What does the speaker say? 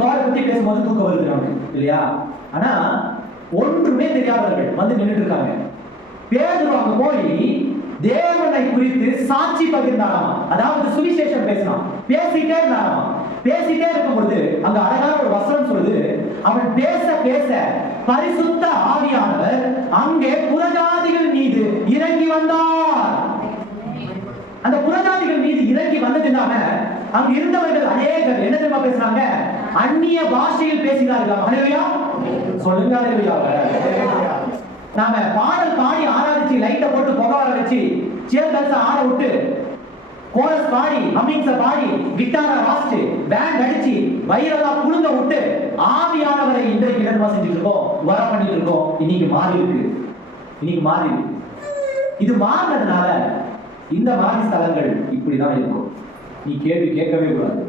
God பத்தி பேசும்போது தூக்கம் வருது நமக்கு இல்லையா? ஆனா ஒன்றுமே தெரியாதவர்கள் வந்து நின்றுட்டு இருக்காங்க. பேதுரு அங்க போய் தேவனை குறித்து சாட்சி பகிர்ந்தாராம். அதாவது சுவிசேஷம் பேசினான். பேசிட்டே இருந்தாராம். பேசிட்டே இருக்கும்போது அங்க அழகான ஒரு வசனம் சொல்லுது, அவன் பேச பேச பரிசுத்த ஆவியானவர் அங்கே புறஜாதிகள் மீது இறங்கி வந்தார். அந்த புறஜாதிகள் மீது இறங்கி வந்ததுனால அங்க இருந்தவர்கள் அநேகர் என்ன தெரியுமா பேசுறாங்க? அந்நிய பாஷையில் பேசினார்கள். ஹல்லேலூயா சொல்லுங்க. ஹல்லேலூயா. நாம பாடல் பாடி ஆராதிச்சு லைட்டை போட்டு புகை வர வச்சு சேர் கல்ச ஆட விட்டு கோரஸ் பாடி ஹம்மிங்ஸ பாடி கிட்டாரை வாசிச்சு பேண்ட் அடிச்சு வைரலா குழுங்க விட்டு ஆவியானவரை இன்றைக்கு என்ன செஞ்சுட்டு இருக்கோம்? வர பண்ணிட்டு இருக்கோம். இன்னைக்கு மாறி இருக்கு. இன்னைக்கு மாறி இருக்கு. இது மாறினதுனால இந்த மாதிரி ஸ்தலங்கள் இப்படிதான் இருக்கும். நீ கேள்வி கேட்கவே கூடாது.